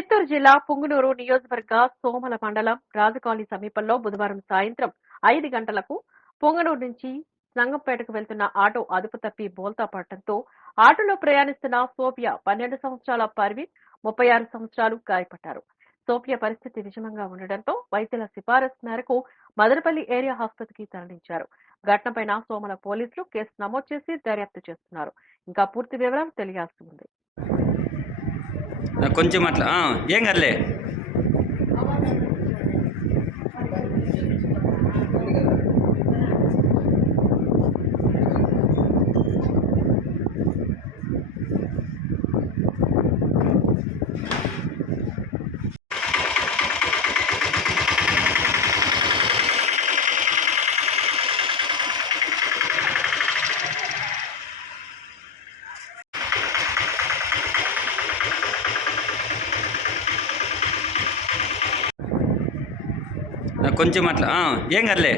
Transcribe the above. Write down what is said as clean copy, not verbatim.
చిత్తూరు జిల్లా పుంగనూరు నియోజకవర్గ సోమల మండలం రాజకాలనీ సమీపంలో బుధవారం సాయంత్రం 5 గంటలకు పుంగనూరు నుంచి సంగంపేటకు వెళ్తున్న ఆటో అదుపు తప్పి బోల్తా పడటంతో ఆటోలో ప్రయాణిస్తున్న సోఫియా 12 సంవత్సరాల పర్వీన్ 36 సంవత్సరాలు గాయపడ్డారు. సోఫియా పరిస్థితి విషమంగా ఉండడంతో వైద్యుల సిఫారసు మేరకు మదనపల్లి ఏరియా ఆసుపత్రికి తరలించారు. ఘటనపైన సోమల పోలీసులు కేసు నమోదు చేసి దర్యాప్తు చేస్తున్నారు. ఇంకా పూర్తి వివరాలు తెలియాల్సి ఉంది. కొంచెం అట్లా ఏం కదలే. కొంచెం అట్లా ఏం కదలే.